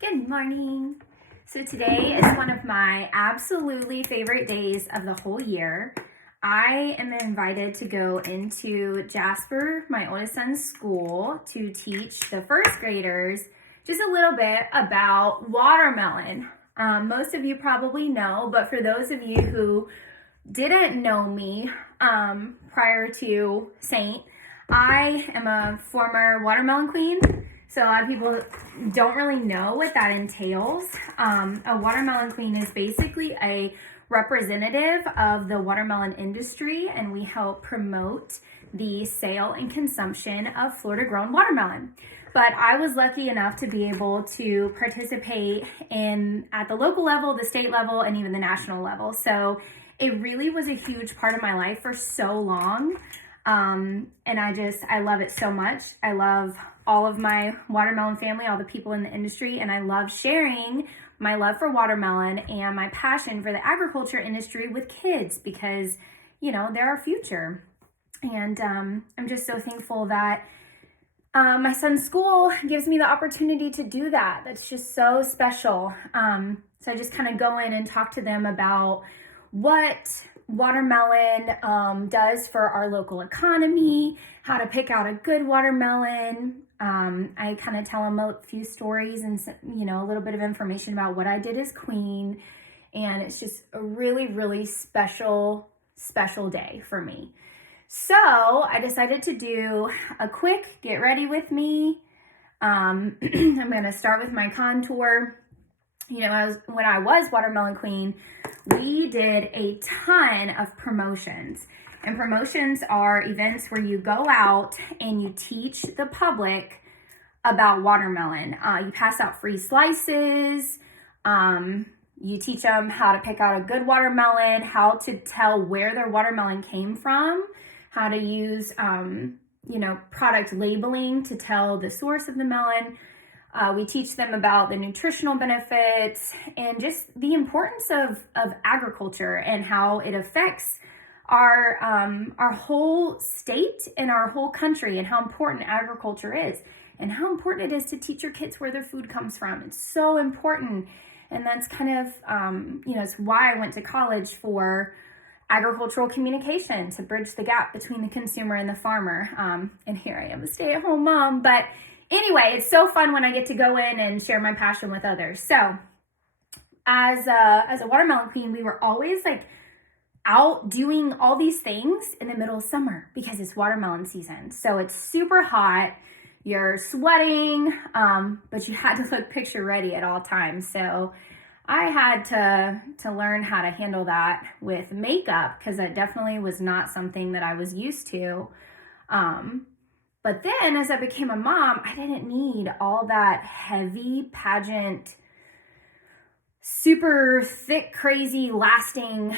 Good morning. So today is one of my absolutely favorite days of the whole year. I am invited to go into Jasper, my oldest son's school, to teach the first graders just a little bit about watermelon. Most of you probably know, but for those of you who didn't know me prior to Seint, I am a former watermelon queen. So a lot of people don't really know what that entails. A watermelon queen is basically a representative of the watermelon industry, and we help promote the sale and consumption of Florida grown watermelon. But I was lucky enough to be able to participate at the local level, the state level, and even the national level. So it really was a huge part of my life for so long. And I love it so much. I love all of my watermelon family, all the people in the industry, and I love sharing my love for watermelon and my passion for the agriculture industry with kids because, they're our future. And I'm just so thankful that my son's school gives me the opportunity to do that. That's just so special. So I just kind of go in and talk to them about what watermelon does for our local economy, how to pick out a good watermelon. I kind of tell them a few stories and, a little bit of information about what I did as queen. And it's just a really, really special day for me. So I decided to do a quick get ready with me. I'm going to start with my contour. When I was watermelon queen, we did a ton of promotions. And promotions are events where you go out and you teach the public about watermelon. You pass out free slices. You teach them how to pick out a good watermelon, how to tell where their watermelon came from, how to use, product labeling to tell the source of the melon. We teach them about the nutritional benefits and just the importance of agriculture and how it affects our whole state and our whole country and how important agriculture is and how important it is to teach your kids where their food comes from. It's so important. And that's kind of, it's why I went to college for agricultural communication to bridge the gap between the consumer and the farmer. And here I am, a stay-at-home mom, but anyway, it's so fun when I get to go in and share my passion with others. So as a watermelon queen, we were always out doing all these things in the middle of summer because it's watermelon season. So it's super hot, you're sweating, but you had to look picture ready at all times. So I had to learn how to handle that with makeup because that definitely was not something that I was used to. But then as I became a mom, I didn't need all that heavy pageant, super thick, crazy, lasting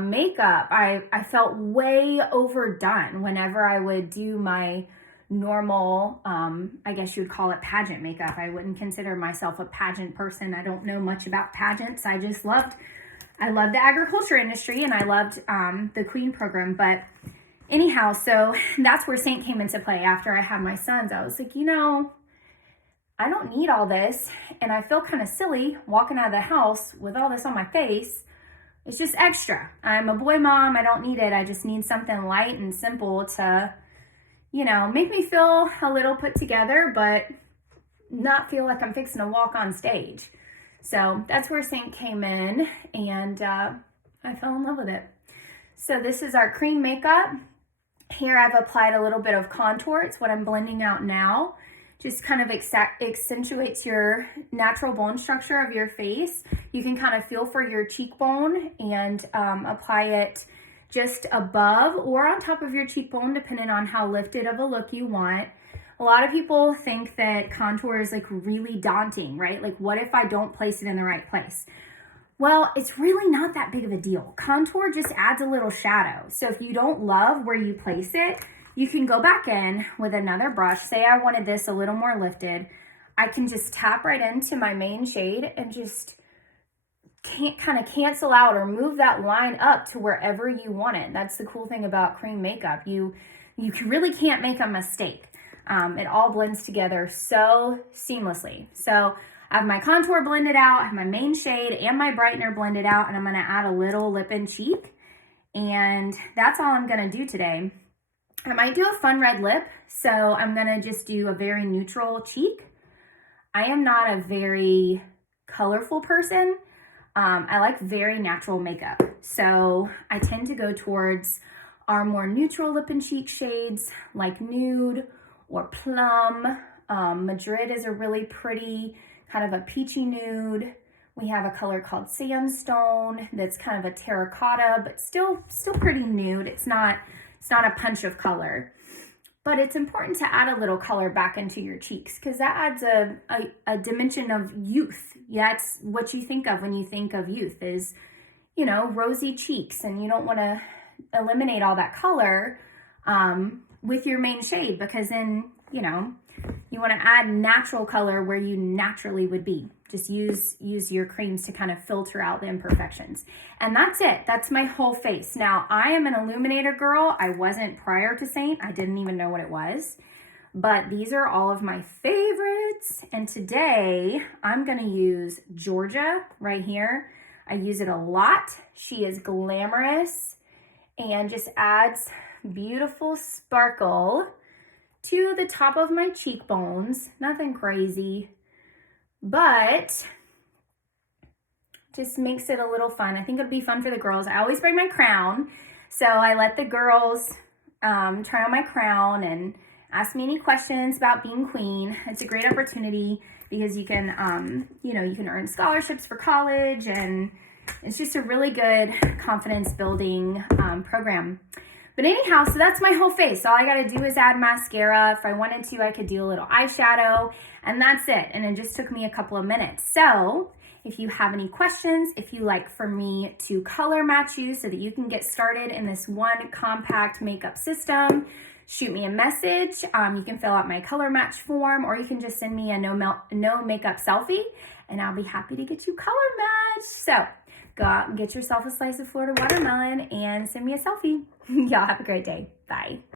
makeup. I felt way overdone whenever I would do my normal, I guess you would call it pageant makeup. I wouldn't consider myself a pageant person. I don't know much about pageants. I loved the agriculture industry and I loved the Queen program. But anyhow, so that's where Seint came into play. After I had my sons, I was like, I don't need all this. And I feel kind of silly walking out of the house with all this on my face. It's just extra. I'm a boy mom. I don't need it. I just need something light and simple to, make me feel a little put together, but not feel like I'm fixing to walk on stage. So that's where Seint came in, and I fell in love with it. So this is our cream makeup. Here I've applied a little bit of contour. It's what I'm blending out now. Just kind of accentuates your natural bone structure of your face. You can kind of feel for your cheekbone and apply it just above or on top of your cheekbone, depending on how lifted of a look you want. A lot of people think that contour is really daunting, right? What if I don't place it in the right place? Well, it's really not that big of a deal. Contour just adds a little shadow. So if you don't love where you place it, you can go back in with another brush. Say I wanted this a little more lifted. I can just tap right into my main shade and just kind of cancel out or move that line up to wherever you want it. That's the cool thing about cream makeup. You really can't make a mistake. It all blends together so seamlessly. So I have my contour blended out, I have my main shade and my brightener blended out, and I'm gonna add a little lip and cheek. And that's all I'm gonna do today. I might do a fun red lip, so I'm gonna just do a very neutral cheek. I am not a very colorful person. I like very natural makeup. So I tend to go towards our more neutral lip and cheek shades like nude or plum. Madrid is a really pretty kind of a peachy nude. We have a color called sandstone that's kind of a terracotta, but still pretty nude. It's not a punch of color. But it's important to add a little color back into your cheeks because that adds a dimension of youth. That's what you think of when you think of youth is, you know, rosy cheeks. And you don't want to eliminate all that color with your main shade because then, you know, you want to add natural color where you naturally would be. Just use your creams to kind of filter out the imperfections. And that's it. That's my whole face. Now, I am an illuminator girl. I wasn't prior to Seint. I didn't even know what it was. But these are all of my favorites. And today, I'm going to use Georgia right here. I use it a lot. She is glamorous and just adds beautiful sparkle to the top of my cheekbones. Nothing crazy, but just makes it a little fun. I think it'll be fun for the girls. I always bring my crown, so I let the girls try on my crown and ask me any questions about being queen. It's a great opportunity because you can, you know, you can earn scholarships for college, and it's just a really good confidence building program. But anyhow, so that's my whole face. All I got to do is add mascara. If I wanted to, I could do a little eyeshadow, and that's it. And it just took me a couple of minutes. So if you have any questions, if you like for me to color match you so that you can get started in this one compact makeup system, shoot me a message. You can fill out my color match form, or you can just send me a no makeup selfie, and I'll be happy to get you color matched. So go out and get yourself a slice of Florida watermelon and send me a selfie. Y'all have a great day. Bye.